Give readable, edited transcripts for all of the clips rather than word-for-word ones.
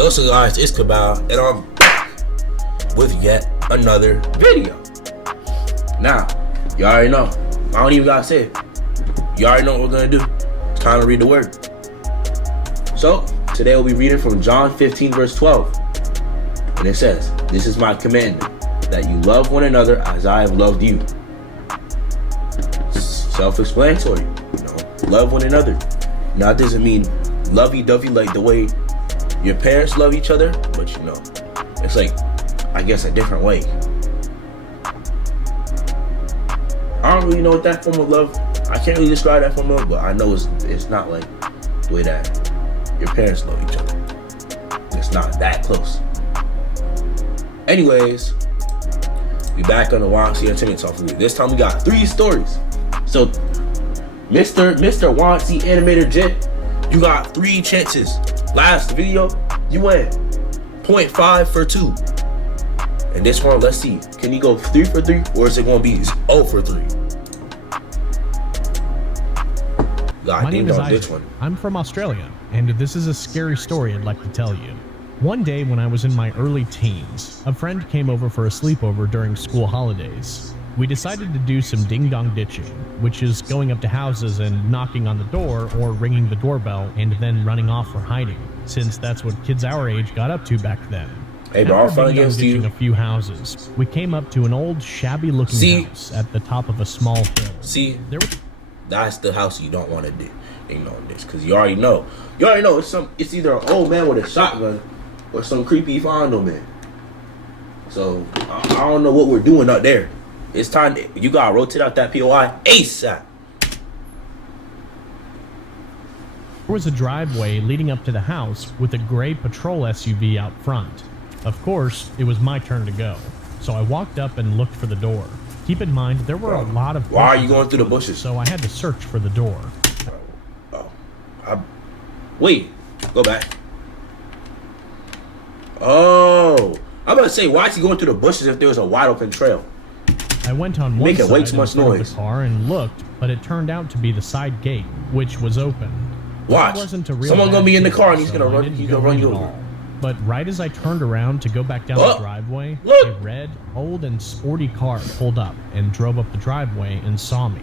Yo, so guys, it's Cabal, and I'm back with yet another video. Now, you already know. I don't even gotta say it. You already know what we're gonna do. It's time to read the word. So, today we'll be reading from John 15, verse 12. And it says, "This is my commandment, that you love one another as I have loved you." Self-explanatory. Love one another. Now, it doesn't mean lovey-dovey like the way your parents love each other, but it's like, I guess, a different way. I don't really know what that form of love, I can't really describe that form of love, but I know it's not like the way that your parents love each other. It's not that close. Anyways, we back on the Wancy Entertainment Talk. This time we got 3 stories. So, Mr. Wancy Animator Jet, you got 3 chances. Last video, you went 0.5 for 2. And this one, let's see. Can you go 3 for 3, or is it going to be 0 for 3? My name is Isaac. I'm from Australia, and this is a scary story I'd like to tell you. One day when I was in my early teens, a friend came over for a sleepover during school holidays. We decided to do some ding-dong ditching, which is going up to houses and knocking on the door or ringing the doorbell and then running off for hiding, since that's what kids our age got up to back then. Hey, bro, I'm finna get ditching a few houses, we came up to an old, shabby-looking house at the top of a small hill. See, that's the house you don't want to do. This, because you already know it's either an old man with a shotgun or some creepy fondo man. So I don't know what we're doing up there. It's time you gotta rotate out that POI ASAP. There was a driveway leading up to the house with a gray patrol SUV out front. Of course, it was my turn to go, so I walked up and looked for the door. Keep in mind, there were a lot of bushes. Why are you going through the bushes? So I had to search for the door. Wait, go back. Oh, I'm about to say, why is he going through the bushes if there was a wide open trail? I went on one side way too much noise. Of the car and looked, but it turned out to be the side gate, which was open. Watch, someone's gonna be in the car and he's gonna run you over. But right as I turned around to go back down the driveway, a red, old and sporty car pulled up and drove up the driveway and saw me.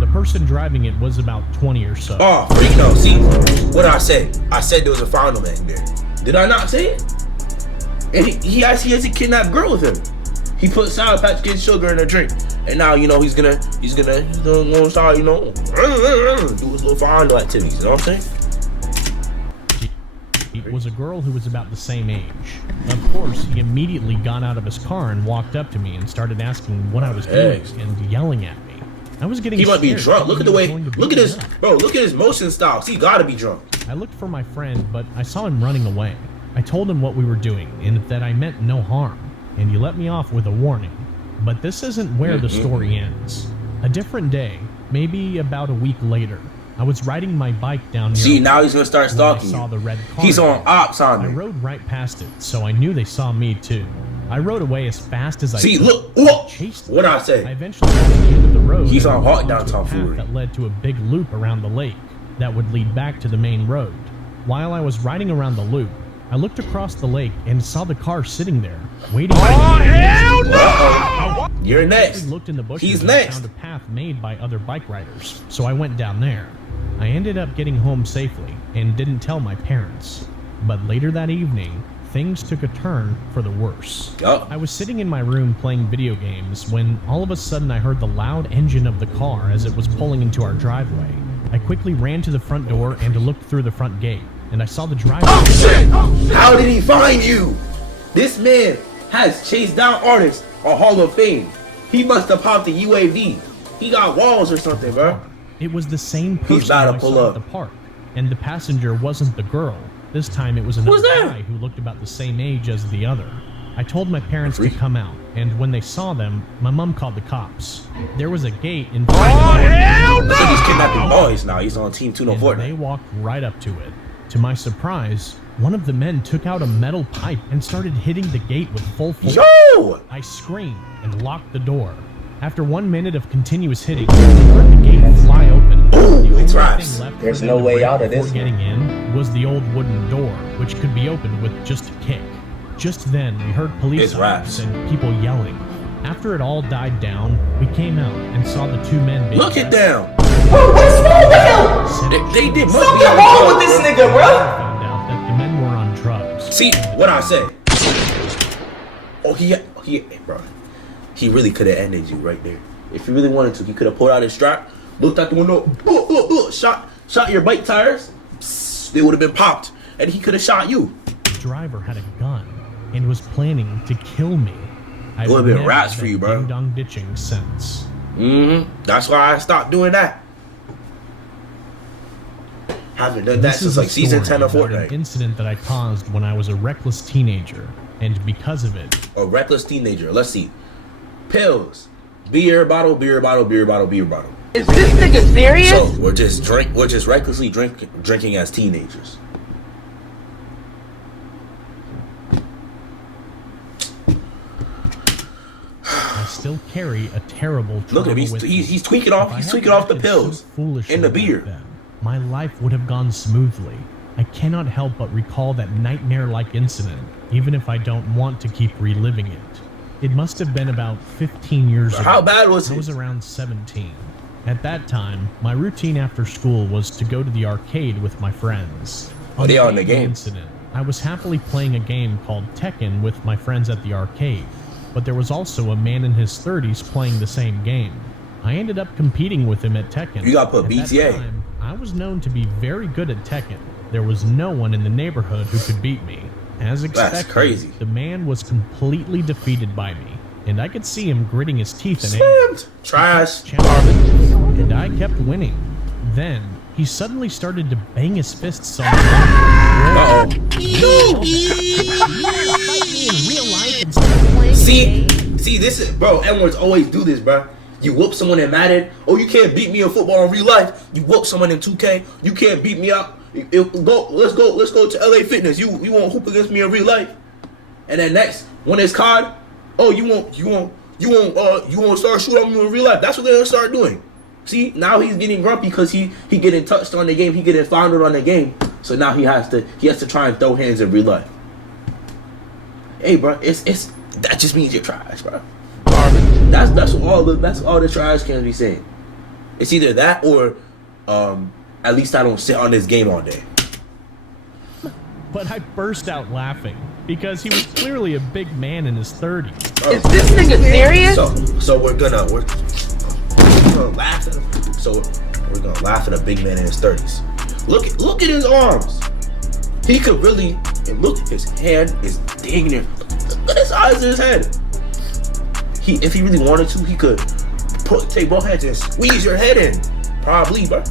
The person driving it was about 20 or so. Oh, freak no. See, what did I say? I said there was a fondo man there. Did I not say it? And he has a kidnapped girl with him. He put Sour Patch Kids sugar in a drink. And now, he's gonna start, do his little fondo activities. You know what I'm saying? It was a girl who was about the same age. Of course, he immediately got out of his car and walked up to me and started asking what I was doing and yelling at me. I was getting scared. He might be drunk. Look at the way. Look at his, bro. Look at his motion styles. He gotta be drunk. I looked for my friend, but I saw him running away. I told him what we were doing and that I meant no harm, and he let me off with a warning. But this isn't where the story ends. A different day, maybe about a week later, I was riding my bike down near. See, now he's gonna start stalking you. I saw the red car. He's on ops on me. I rode right past it, so I knew they saw me too. I rode away as fast as I could. See, look, what I say? I eventually got to the end of the road. He's on hot downtown food. That led to a big loop around the lake that would lead back to the main road. While I was riding around the loop, I looked across the lake and saw the car sitting there, waiting. Oh, hell no! You're next. I looked in the bushes. He's and next. Found a path made by other bike riders, so I went down there. I ended up getting home safely and didn't tell my parents. But later that evening, things took a turn for the worse. I was sitting in my room playing video games when all of a sudden I heard the loud engine of the car as it was pulling into our driveway. I quickly ran to the front door and looked through the front gate, and I saw the driver. Oh shit! How did he find you? This man has chased down artists on Hall of Fame. He must have popped the UAV. He got walls or something, bro. It was the same person I saw at the park, and the passenger wasn't the girl. This time it was another guy who looked about the same age as the other. I told my parents to come out, and when they saw them, my mom called the cops. There was a gate in front of the hell no! So he's kidnapping boys now. He's on Team 204. They walked right up to it. To my surprise, one of the men took out a metal pipe and started hitting the gate with full force. Yo! I screamed and locked the door. After 1 minute of continuous hitting, I heard the gate fly open. Ooh, it's raps. There's no way out of this. Getting in was the old wooden door, which could be opened with just a kick. Just then, we heard police sirens and people yelling. After it all died down, we came out and saw the two men being Look it down. What's wrong with him? They did something wrong with this nigga, bro. Found out that the men were on drugs. See what I say? Oh, bro. He really could have ended you right there. If he really wanted to, he could have pulled out his strap, looked out the window, shot your bike tires. Psst, they would have been popped, and he could have shot you. The driver had a gun and was planning to kill me. It would have been rats for you, bro. Ding-dong ditching sense. That's why I stopped doing that. Haven't done that since like season 10 of Fortnite. An incident that I caused when I was a reckless teenager, and because of it. A reckless teenager. Let's see. Pills, beer bottle. Is this nigga serious? So we're just recklessly drinking as teenagers. I still carry a terrible trauma. Look at him. He's tweaking off. He's tweaking off the pills and the beer. My life would have gone smoothly. I cannot help but recall that nightmare-like incident, even if I don't want to keep reliving it. It must have been about 15 years ago. How bad was it? I was around 17. At that time, my routine after school was to go to the arcade with my friends. Oh, they on the game. Incident, I was happily playing a game called Tekken with my friends at the arcade, but there was also a man in his 30s playing the same game. I ended up competing with him at Tekken. You got put at BTA. That time, I was known to be very good at Tekken. There was no one in the neighborhood who could beat me. As expected, that's crazy. The man was completely defeated by me, and I could see him gritting his teeth in anger. Trash. And I kept winning. Then he suddenly started to bang his fists on the ground. See, this is, bro. Everyone's always do this, bro. You whoop someone in Madden. Oh, you can't beat me in football in real life. You whoop someone in 2K. You can't beat me up. Let's go to LA Fitness. You won't hoop against me in real life. And then next, when it's COD, oh, you won't start shooting on me in real life. That's what they're gonna start doing. See, now he's getting grumpy because he getting touched on the game. He getting founded on the game. So now he has to try and throw hands in real life. Hey, bro, it's that just means you're trash, bro. That's all the trash can be saying. It's either that or at least I don't sit on this game all day. But I burst out laughing because he was clearly a big man in his 30s. Is this nigga serious? So we're gonna laugh at him. So we're gonna laugh at a big man in his 30s. Look at his arms. He could really, and look, his hand is dang near. Look at the size of his head. If he really wanted to, he could take both hands and squeeze your head in. Probably, bro.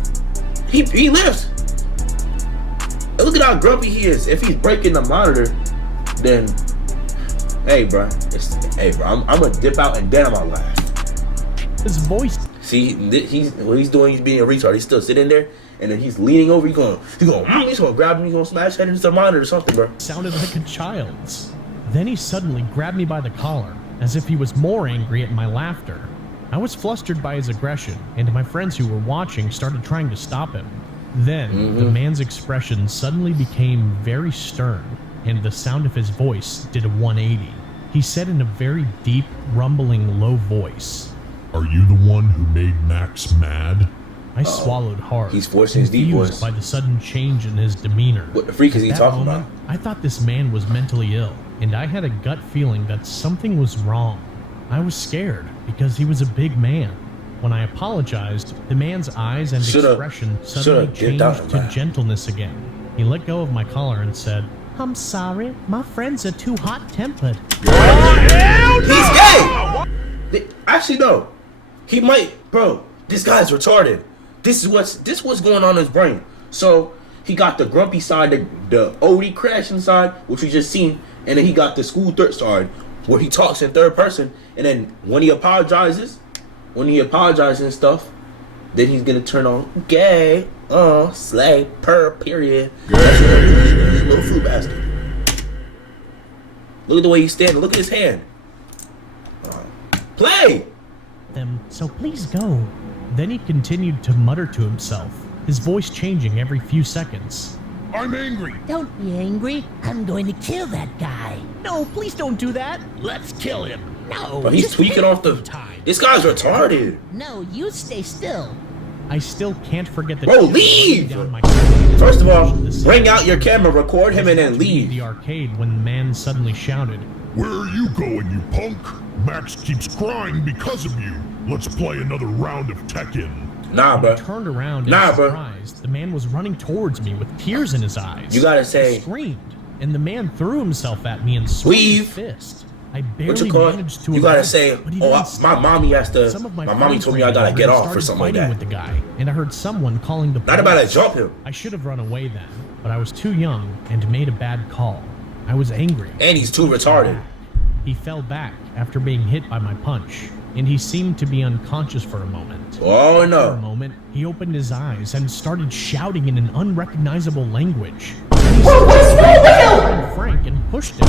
He lifts. And look at how grumpy he is. If he's breaking the monitor, then hey, bro. I'm gonna dip out and then I'm gonna laugh. His voice. See, what he's doing, he's being a retard. He's still sitting there, and then he's leaning over. He's gonna grab him. He's gonna smash head into the monitor or something, bro. Sounded like a child's. Then he suddenly grabbed me by the collar, as if he was more angry at my laughter. I was flustered by his aggression, and my friends who were watching started trying to stop him. Then, the man's expression suddenly became very stern, and the sound of his voice did a 180. He said in a very deep, rumbling, low voice, "Are you the one who made Max mad?" I swallowed hard. He's forcing his deep voice. By the sudden change in his demeanor. What the freak is he talking about? I thought this man was mentally ill, and I had a gut feeling that something was wrong. I was scared because he was a big man. When I apologized, the man's eyes and expression suddenly changed to gentleness again. He let go of my collar and said, "I'm sorry, my friends are too hot-tempered." He's gay! Actually, no. He might, bro. This guy's retarded. This is what's going on in his brain. So he got the grumpy side, the OD crashing side, which we just seen, and then he got the school third side, where he talks in third person, and then when he apologizes and stuff, then he's gonna turn on gay, slay, per, period. That's a little fruit basket. Look at the way he's standing. Look at his hand. Play! So please go. Then he continued to mutter to himself, his voice changing every few seconds. I'm angry. Don't be angry. I'm going to kill that guy. No, please don't do that. Let's kill him. No. Bro, he's just tweaking hit off him the... time. This guy's retarded. No, you stay still. I still can't forget the... Bro, leave! Down my First of all, bring out your camera, record him, and then leave. The arcade when the man suddenly shouted, Where are you going, you punk? Max keeps crying because of you. Let's play another round of Tekken. Nah, bro. I turned around Nah, and bro. surprised. The man was running towards me with tears in his eyes. You gotta say... I screamed, and the man threw himself at me and swung his Weave. fist. I What barely you call it? managed to You gotta avoid, say, but he oh, didn't my stop. mommy has to... Some of My mommy friends told me I ran gotta over get and off or started something like fighting that. with the guy, and I heard someone calling the police. Not about to jump him. I should have run away then, but I was too young and made a bad call. I was angry. And he's too retarded. He fell back after being hit by my punch, and he seemed to be unconscious for a moment. Oh, For a no. moment, he opened his eyes and started shouting in an unrecognizable language. What's wrong with him? Frank and pushed him.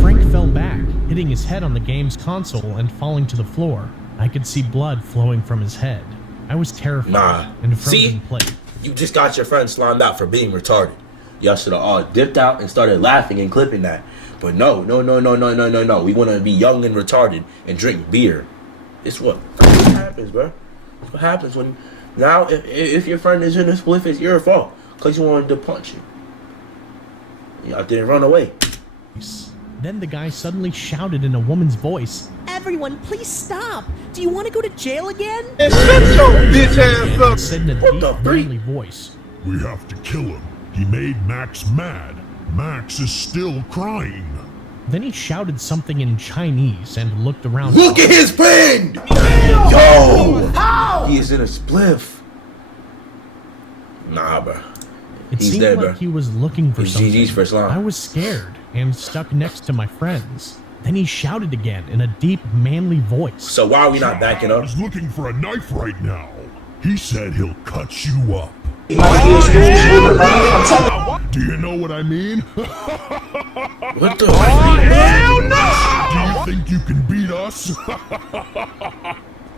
Frank fell back, hitting his head on the game's console and falling to the floor. I could see blood flowing from his head. I was terrified Nah. and See? frozen plate. You just got your friend slimed out for being retarded. Y'all should have all dipped out and started laughing and clipping that. But no. We want to be young and retarded and drink beer. It's what happens, bro. It's what happens when... Now, if your friend is in a split, it's your fault. Because you wanted to punch him. Y'all didn't run away. Then the guy suddenly shouted in a woman's voice, Everyone, please stop. Do you want to go to jail again? Shut your bitch ass up. said in a What deep, the freak? manly voice. We have to kill him. He made Max mad. Max is still crying. Then he shouted something in Chinese and looked around. Look at his friend! Yo! How? He is in a spliff. Nah, bro. It He's seemed dead, like bro. he was looking for He's something. GG's first line. I was scared and stuck next to my friends. Then he shouted again in a deep, manly voice. So why are we not backing up? He's looking for a knife right now. He said he'll cut you up. Do you know what I mean? What the Hell no! Do you think you can beat us?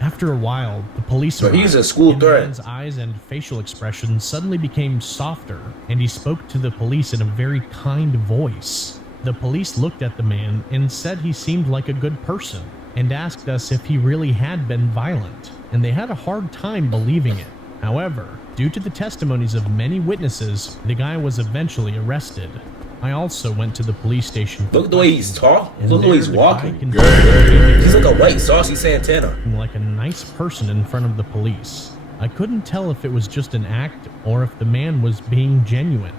After a while, the police But arrived, he's a school and the threat. man's eyes and facial expressions suddenly became softer, and he spoke to the police in a very kind voice. The police looked at the man and said he seemed like a good person, and asked us if he really had been violent, and they had a hard time believing it. However, due to the testimonies of many witnesses, the guy was eventually arrested. I also went to the police station. Look at the way he's talking. and Look at the way there he's the guy walking. continued He's like a white saucy Santana. like a nice person in front of the police. I couldn't tell if it was just an act or if the man was being genuine.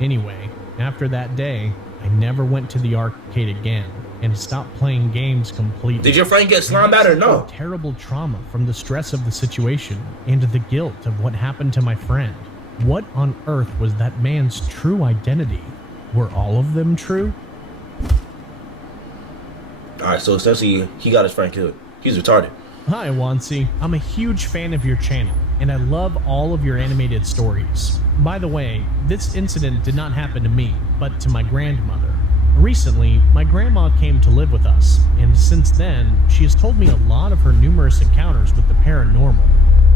Anyway, after that day, I never went to the arcade again and stopped playing games completely. Did your friend get slimed out or no? Terrible trauma from the stress of the situation and the guilt of what happened to my friend. What on earth was that man's true identity? Were all of them true? Alright, so essentially, he got his friend killed. He's retarded. Hi, Wansi. I'm a huge fan of your channel, and I love all of your animated stories. By the way, this incident did not happen to me, but to my grandmother. Recently, my grandma came to live with us, and since then, she has told me a lot of her numerous encounters with the paranormal.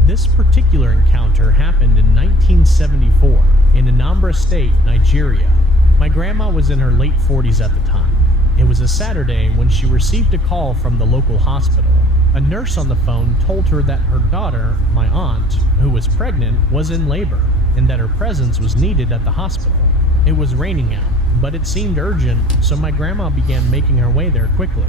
This particular encounter happened in 1974 in Anambra State, Nigeria. My grandma was in her late 40s at the time. It was a Saturday when she received a call from the local hospital. A nurse on the phone told her that her daughter, my aunt, who was pregnant, was in labor, and that her presence was needed at the hospital. It was raining out, but it seemed urgent, so my grandma began making her way there quickly.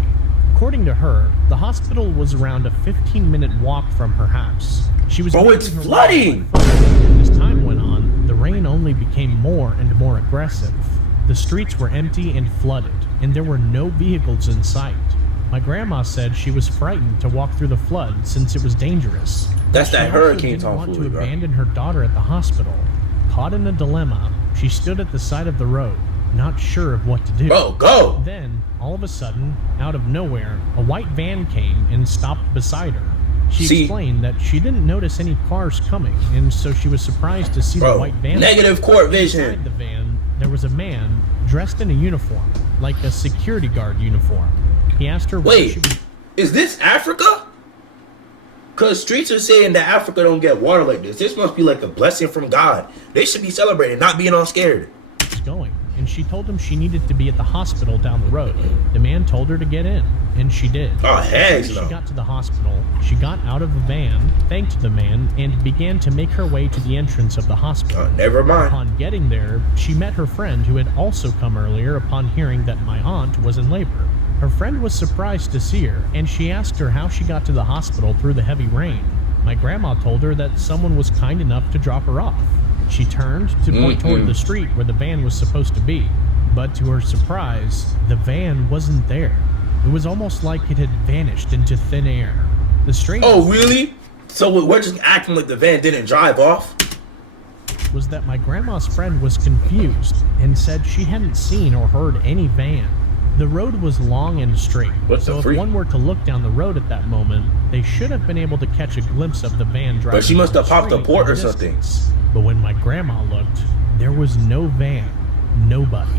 According to her, the hospital was around a 15-minute walk from her house. She was Bro, making it's her way flooding! by foot. As time went on, the rain only became more and more aggressive. The streets were empty and flooded, and there were no vehicles in sight. My grandma said she was frightened to walk through the flood since it was dangerous. That's She that also hurricane didn't want to tomfoolery, bro. abandon her daughter at the hospital. Caught in a dilemma, she stood at the side of the road, not sure of what to do. Bro, go! Then, all of a sudden, out of nowhere, a white van came and stopped beside her. She See? explained that she didn't notice any cars coming, and so she was surprised to see the Bro, white van. negative court Inside vision. the van, there was a man dressed in a uniform, like a security guard uniform. He asked her why she Wait, was is this Africa? Because streets are saying that Africa don't get water like this. This must be like a blessing from God. They should be celebrating, not being all scared. was going, and she told him she needed to be at the hospital down the road. The man told her to get in, and she did. Oh, heck no. She got to the hospital, she got out of the van, thanked the man, and began to make her way to the entrance of the hospital. Oh, never mind. Upon getting there, she met her friend who had also come earlier upon hearing that my aunt was in labor. Her friend was surprised to see her, and she asked her how she got to the hospital through the heavy rain. My grandma told her that someone was kind enough to drop her off. She turned to point toward the street where the van was supposed to be, but to her surprise, the van wasn't there. It was almost like it had vanished into thin air. The strange Oh, really? So we're just acting like the van didn't drive off? Was that my grandma's friend was confused and said she hadn't seen or heard any van. The road was long and straight, so if one were to look down the road at that moment, they should have been able to catch a glimpse of the van driving. But she must have popped a port or something. But when my grandma looked, there was no van, nobody.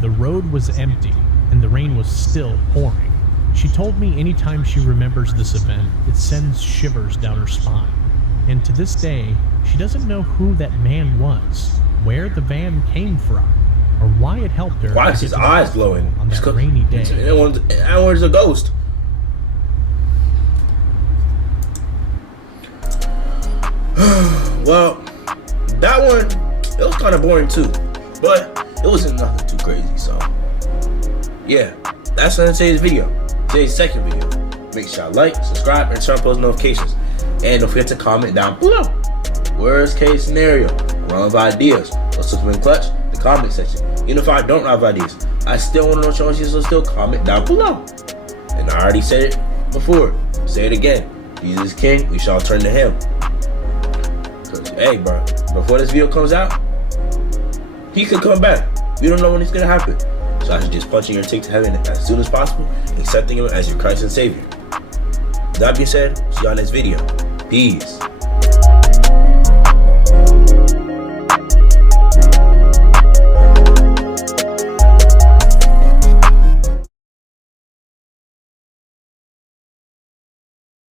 The road was empty, and the rain was still pouring. She told me anytime she remembers this event, it sends shivers down her spine. And to this day, she doesn't know who that man was, where the van came from, or why it helped her. Why is his eyes glowing? On that rainy day. That one's a ghost. Well, that one, it was kind of boring too, but it wasn't nothing too crazy. So, yeah, that's on today's video. Today's second video. Make sure y'all like, subscribe, and turn on post notifications. And don't forget to comment down below. Worst case scenario, run of ideas. Let's look in clutch the comment section. Even if I don't have ideas, I still want to know what y'all, so still comment down below. And I already said it before. Say it again. Jesus is king. We shall turn to him. Cause hey, bro, before this video comes out, he could come back. We don't know when it's gonna happen. So I should just punch in your ticket to heaven as soon as possible, accepting him as your Christ and Savior. That being said, see y'all next video. Peace.